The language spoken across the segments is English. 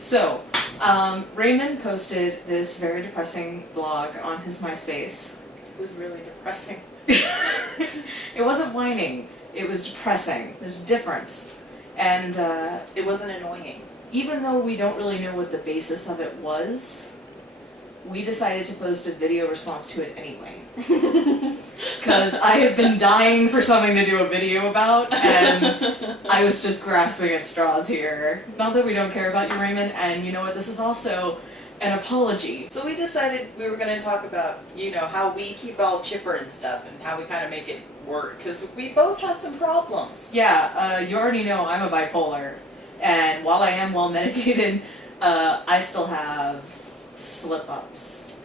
So, Raymond posted this very depressing blog on his MySpace. It was really depressing. It wasn't whining, it was depressing. There's a difference. And it wasn't annoying. Even though we don't really know what the basis of it was, we decided to post a video response to it anyway. Because I have been dying for something to do a video about, and I was just grasping at straws here. Not that we don't care about you, Raymond, and you know what, this is also an apology. So we decided we were going to talk about, you know, how we keep all chipper and stuff, and how we kind of make it work, because we both have some problems. Yeah, you already know I'm a bipolar, and while I am well medicated, I still have slip-ups.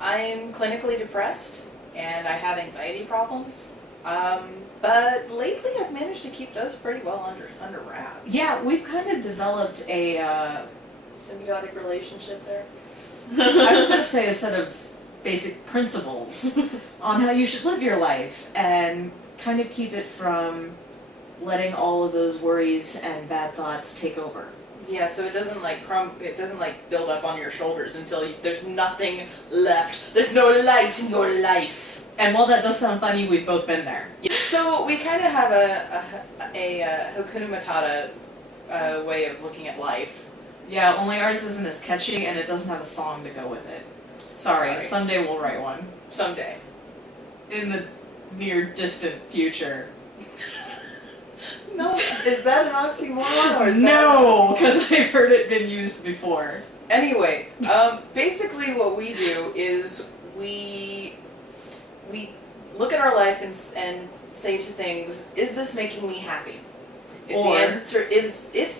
I'm clinically depressed, and I have anxiety problems, but lately I've managed to keep those pretty well under wraps. Yeah, we've kind of developed a symbiotic relationship there. I was going to say a set of basic principles on how you should live your life and kind of keep it from letting all of those worries and bad thoughts take over. Yeah, so it doesn't like build up on your shoulders until there's nothing left. There's no light in your life. And while that does sound funny, we've both been there. Yeah. So we kind of have a Hakuna Matata way of looking at life. Yeah, only ours isn't as catchy and it doesn't have a song to go with it. Sorry. Someday we'll write one. Someday. In the near distant future. No, is that an oxymoron or is no, because I've heard it been used before. Anyway, basically what we do is we look at our life and say to things, is this making me happy? If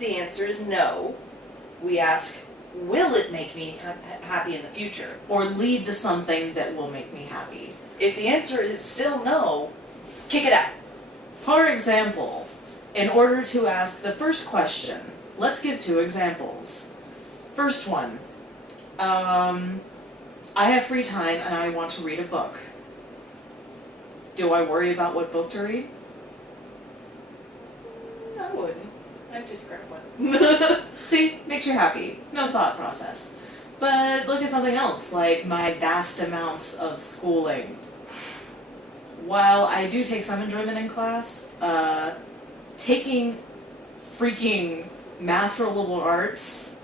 the answer is no, we ask, will it make me happy in the future? Or lead to something that will make me happy. If the answer is still no, kick it out. For example, in order to ask the first question, let's give 2 examples. First one, I have free time and I want to read a book. Do I worry about what book to read? I wouldn't. I'd just grab one. See, makes you happy. No thought process. But look at something else, like my vast amounts of schooling. While I do take some enjoyment in class, taking freaking math for liberal arts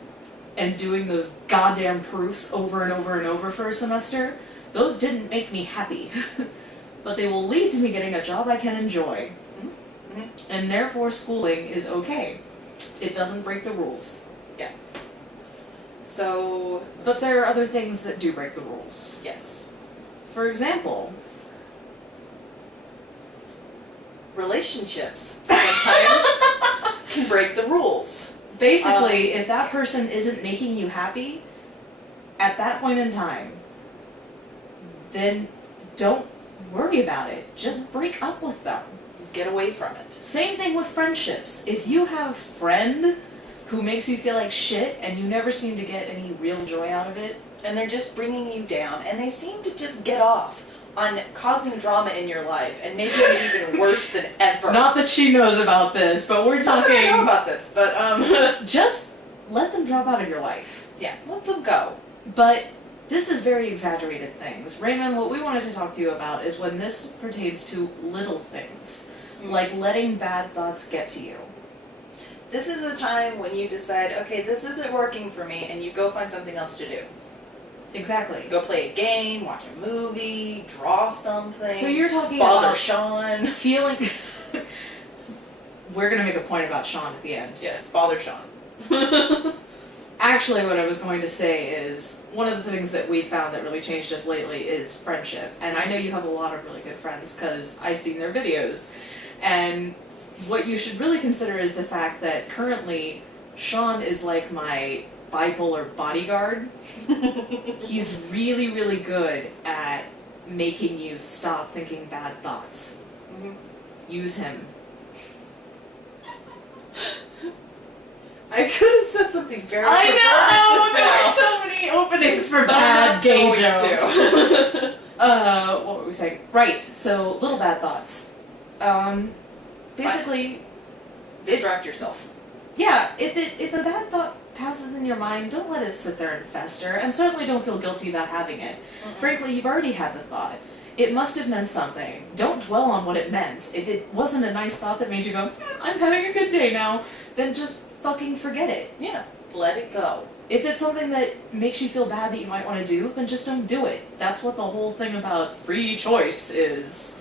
and doing those goddamn proofs over and over and over for a semester, those didn't make me happy. But they will lead to me getting a job I can enjoy. Mm-hmm. And therefore schooling is okay. It doesn't break the rules. Yeah. So... But there are other things that do break the rules. Yes. For example... relationships sometimes can break the rules. Basically, if that person isn't making you happy, at that point in time, then don't worry about it. Just break up with them. Get away from it. Same thing with friendships. If you have a friend who makes you feel like shit and you never seem to get any real joy out of it, and they're just bringing you down, and they seem to just get off on causing drama in your life and making it even worse than ever. Not that she knows about this, but we're talking... I don't know about this, but just let them drop out of your life. Yeah, let them go. But this is very exaggerated things. Raymond, what we wanted to talk to you about is when this pertains to little things, like letting bad thoughts get to you. This is a time when you decide, okay, this isn't working for me, and you go find something else to do. Exactly. Go play a game, watch a movie, draw something. So you're talking bother about Sean. Feeling... We're going to make a point about Sean at the end. Yes, bother Sean. Actually, what I was going to say is, one of the things that we found that really changed us lately is friendship. And I know you have a lot of really good friends because I've seen their videos. And what you should really consider is the fact that currently Sean is like my bipolar bodyguard. He's really, really good at making you stop thinking bad thoughts. Mm-hmm. Use him. I could have said something very I know! There are so many openings for bad gay jokes. What were we saying? Right, so little bad thoughts. Basically... Distract yourself. Yeah, if a bad thought passes in your mind, don't let it sit there and fester, and certainly don't feel guilty about having it. Mm-mm. Frankly, you've already had the thought. It must have meant something. Don't dwell on what it meant. If it wasn't a nice thought that made you go, I'm having a good day now, then just fucking forget it. Yeah, let it go. If it's something that makes you feel bad that you might want to do, then just don't do it. That's what the whole thing about free choice is.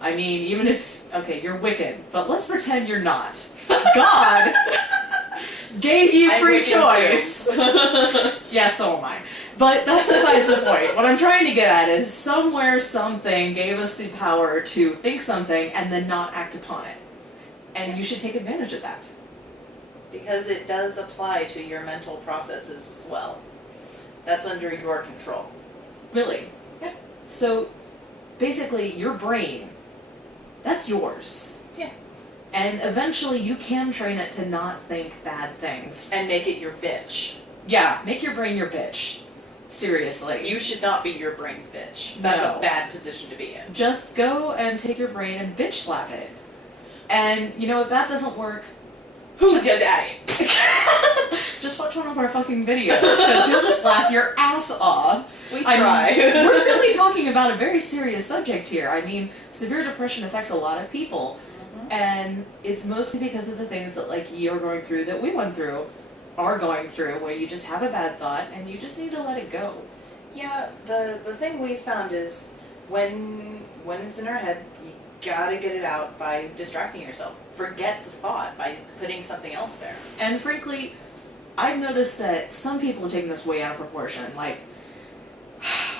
I mean, even if, okay, you're wicked, but let's pretend you're not. God gave you I'm free wicked choice. Yeah, so am I. But that's besides the point. What I'm trying to get at is somewhere something gave us the power to think something and then not act upon it. And you should take advantage of that. Because it does apply to your mental processes as well. That's under your control. Really. Yeah. So, basically, your brain, that's yours. Yeah. And eventually you can train it to not think bad things. And make it your bitch. Yeah, make your brain your bitch. Seriously. You should not be your brain's bitch. That's No. a bad position to be in. Just go and take your brain and bitch slap it. And, you know, if that doesn't work, Who's your daddy? just watch one of our fucking videos, because you'll just laugh your ass off. We I try. mean, we're really talking about a very serious subject here. I mean, severe depression affects a lot of people. Mhm. And it's mostly because of the things that, like, you're going through, that we went through, are going through, where you just have a bad thought and you just need to let it go. Yeah, the thing we found is when it's in our head, you gotta get it out by distracting yourself. Forget the thought by putting something else there. And frankly, I've noticed that some people have taken this way out of proportion. Like,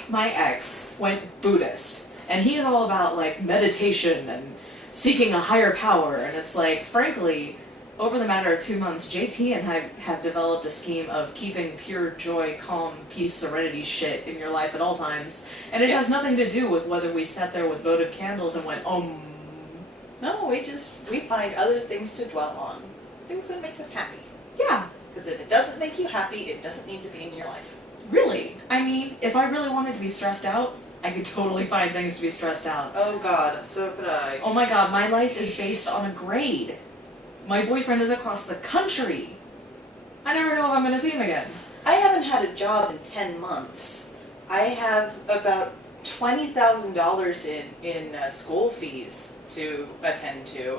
my ex went Buddhist, and he's all about, like, meditation and seeking a higher power, and it's like, frankly, over the matter of 2 months, JT and I have developed a scheme of keeping pure joy, calm, peace, serenity shit in your life at all times, and it has nothing to do with whether we sat there with votive candles and went, No, we find other things to dwell on. Things that make us happy. yeah. Because if it doesn't make you happy, it doesn't need to be in your life. Really? I mean, if I really wanted to be stressed out, I could totally find things to be stressed out. Oh god, so could I. Oh my god, my life is based on a grade. My boyfriend is across the country. I never know if I'm gonna see him again. I haven't had a job in 10 months. I have about $20,000 in school fees to attend to.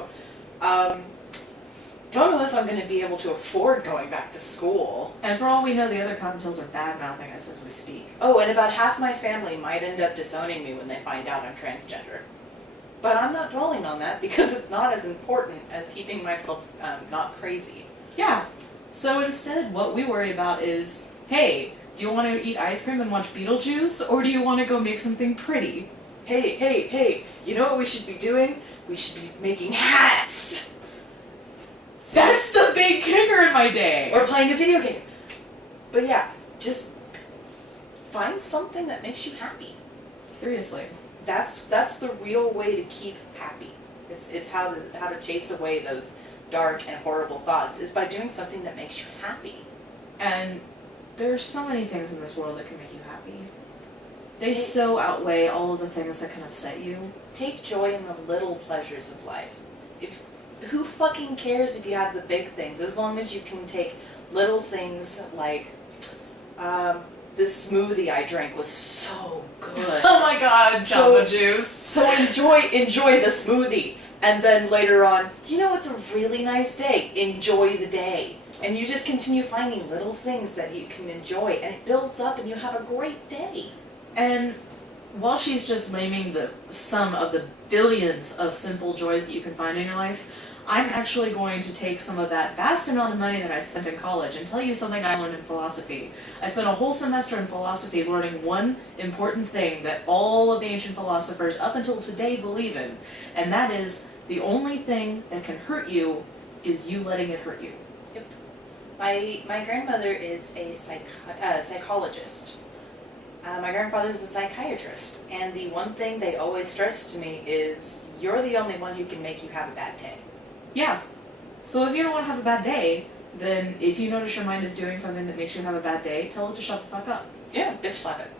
Don't know if I'm going to be able to afford going back to school. And for all we know, the other cottontails are bad-mouthing us as we speak. Oh, and about half my family might end up disowning me when they find out I'm transgender. But I'm not dwelling on that because it's not as important as keeping myself not crazy. Yeah. So instead, what we worry about is, hey, do you want to eat ice cream and watch Beetlejuice, or do you want to go make something pretty? Hey, you know what we should be doing? We should be making hats! That's the big kicker in my day! Or playing a video game. But yeah, just find something that makes you happy. Seriously. That's the real way to keep happy. It's how to chase away those dark and horrible thoughts is by doing something that makes you happy. And there's so many things in this world that can make you happy. They so outweigh all of the things that can upset you. Take joy in the little pleasures of life. Who fucking cares if you have the big things, as long as you can take little things like, this smoothie I drank was so good. Oh my god, So- Jamba Juice. So enjoy the smoothie. And then later on, you know, it's a really nice day. Enjoy the day. And you just continue finding little things that you can enjoy, and it builds up and you have a great day. And while she's just naming the sum of the billions of simple joys that you can find in your life, I'm actually going to take some of that vast amount of money that I spent in college and tell you something I learned in philosophy. I spent a whole semester in philosophy learning one important thing that all of the ancient philosophers up until today believe in, and that is the only thing that can hurt you is you letting it hurt you. Yep. My grandmother is a psychologist. My grandfather's a psychiatrist, and the one thing they always stress to me is, you're the only one who can make you have a bad day. Yeah. So if you don't want to have a bad day, then if you notice your mind is doing something that makes you have a bad day, tell it to shut the fuck up. Yeah, bitch slap it.